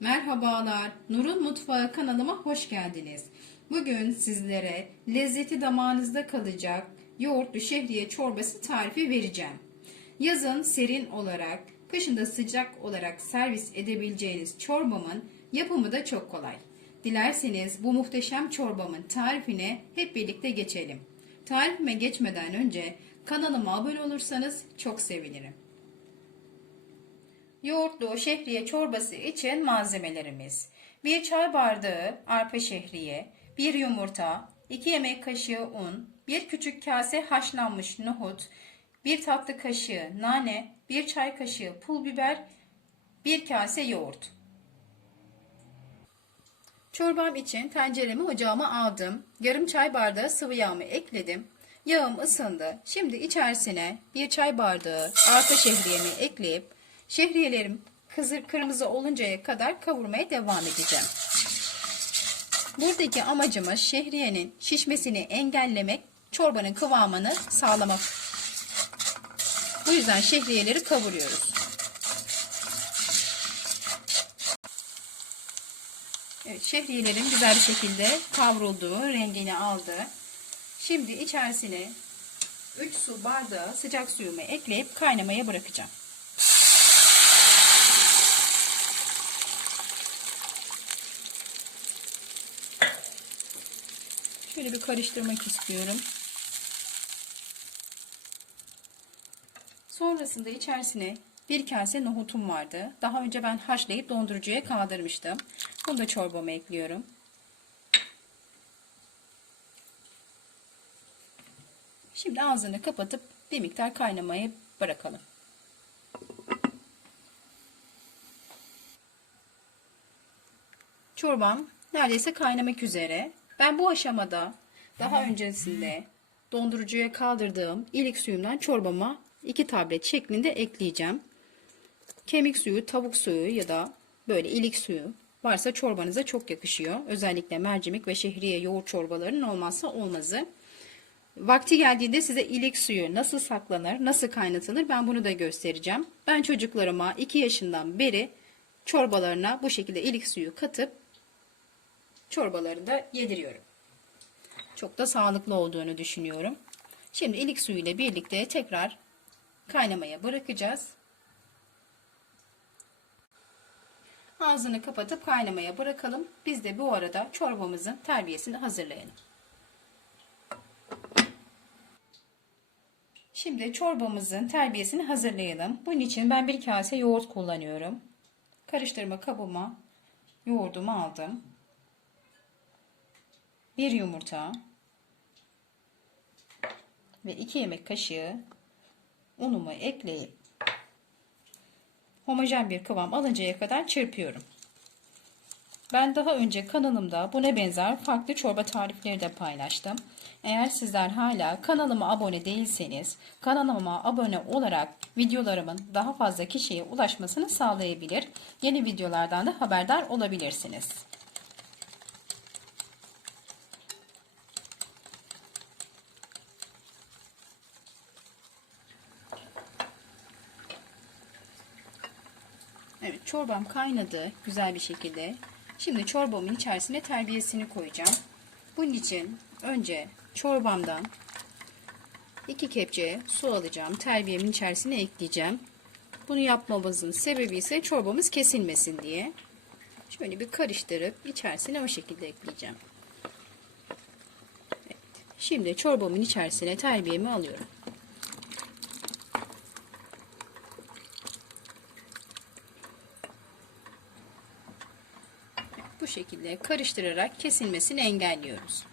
Merhabalar, Nur'un Mutfağı kanalıma hoş geldiniz. Bugün sizlere lezzeti damağınızda kalacak yoğurtlu şehriye çorbası tarifi vereceğim. Yazın serin olarak, kışın da sıcak olarak servis edebileceğiniz çorbamın yapımı da çok kolay. Dilerseniz bu muhteşem çorbamın tarifine hep birlikte geçelim. Tarifime geçmeden önce kanalıma abone olursanız çok sevinirim. Yoğurtlu şehriye çorbası için malzemelerimiz 1 çay bardağı arpa şehriye, 1 yumurta, 2 yemek kaşığı un, 1 küçük kase haşlanmış nohut, 1 tatlı kaşığı nane, 1 çay kaşığı pul biber, 1 kase yoğurt. Çorbam için tenceremi ocağıma aldım. Yarım çay bardağı sıvı yağımı ekledim. Yağım ısındı. Şimdi içerisine bir çay bardağı arpa şehriyemi ekleyip şehriyelerim kızır kırmızı oluncaya kadar kavurmaya devam edeceğim. Buradaki amacımız şehriyenin şişmesini engellemek, çorbanın kıvamını sağlamak. Bu yüzden şehriyeleri kavuruyoruz. Evet, şehriyelerim güzel bir şekilde kavruldu, rengini aldı. Şimdi içerisine 3 su bardağı sıcak suyumu ekleyip kaynamaya bırakacağım. Şöyle bir karıştırmak istiyorum. Sonrasında içerisine bir kase nohutum vardı. Daha önce ben haşlayıp dondurucuya kaldırmıştım. Bunu da çorbama ekliyorum. Şimdi ağzını kapatıp bir miktar kaynamaya bırakalım. Çorbam neredeyse kaynamak üzere. Ben bu aşamada daha öncesinde dondurucuya kaldırdığım ilik suyumdan çorbama 2 tablet şeklinde ekleyeceğim. Kemik suyu, tavuk suyu ya da böyle ilik suyu varsa çorbanıza çok yakışıyor. Özellikle mercimek ve şehriye yoğurt çorbalarının olmazsa olmazı. Vakti geldiğinde size ilik suyu nasıl saklanır, nasıl kaynatılır ben bunu da göstereceğim. Ben çocuklarıma 2 yaşından beri çorbalarına bu şekilde ilik suyu katıp çorbalarında yediriyorum. Çok da sağlıklı olduğunu düşünüyorum. Şimdi ilik suyu ile birlikte tekrar kaynamaya bırakacağız. Ağzını kapatıp kaynamaya bırakalım. Biz de bu arada çorbamızın terbiyesini hazırlayalım. Şimdi çorbamızın terbiyesini hazırlayalım. Bunun için ben bir kase yoğurt kullanıyorum. Karıştırma kabıma yoğurdumu aldım. Bir yumurta ve 2 yemek kaşığı unumu ekleyip homojen bir kıvam alıncaya kadar çırpıyorum. Ben daha önce kanalımda buna benzer farklı çorba tarifleri de paylaştım. Eğer sizler hala kanalıma abone değilseniz kanalıma abone olarak videolarımın daha fazla kişiye ulaşmasını sağlayabilir. Yeni videolardan da haberdar olabilirsiniz. Evet çorbam kaynadı güzel bir şekilde. Şimdi çorbamın içerisine terbiyesini koyacağım. Bunun için önce çorbamdan iki kepçe su alacağım. Terbiyemin içerisine ekleyeceğim. Bunu yapmamızın sebebi ise çorbamız kesilmesin diye. Şöyle bir karıştırıp içerisine o şekilde ekleyeceğim. Evet. Şimdi çorbamın içerisine terbiyemi alıyorum. Bu şekilde karıştırarak kesilmesini engelliyoruz.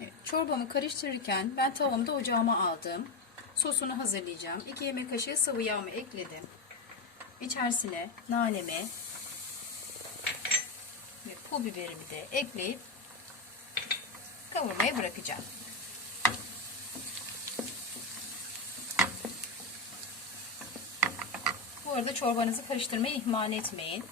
Evet, çorbamı karıştırırken ben tavamda ocağıma aldım. Sosunu hazırlayacağım. 2 yemek kaşığı sıvı yağımı ekledim. İçerisine nanemi ve pul biberimi de ekleyip kavurmaya bırakacağım. Bu arada çorbanızı karıştırmayı ihmal etmeyin.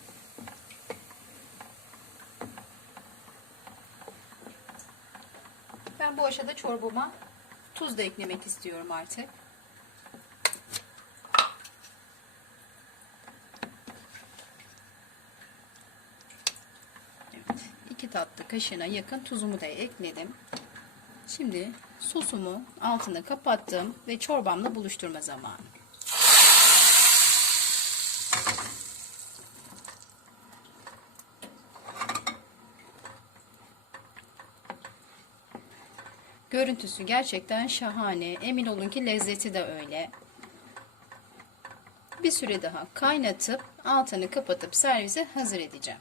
Ben bu aşada çorbama tuz da eklemek istiyorum artık. Evet, 2 tatlı kaşığına yakın tuzumu da ekledim. Şimdi sosumu altını kapattım ve çorbamla buluşturma zamanı. Görüntüsü gerçekten şahane. Emin olun ki lezzeti de öyle. Bir süre daha kaynatıp altını kapatıp servise hazır edeceğim.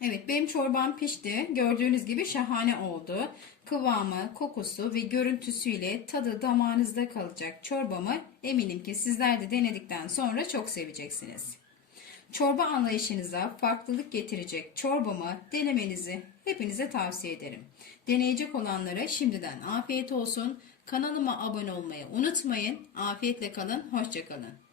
Evet benim çorbam pişti. Gördüğünüz gibi şahane oldu. Kıvamı, kokusu ve görüntüsüyle tadı damağınızda kalacak çorbamı eminim ki sizler de denedikten sonra çok seveceksiniz. Çorba anlayışınıza farklılık getirecek çorbamı denemenizi hepinize tavsiye ederim. Deneyecek olanlara şimdiden afiyet olsun. Kanalıma abone olmayı unutmayın. Afiyetle kalın, hoşçakalın.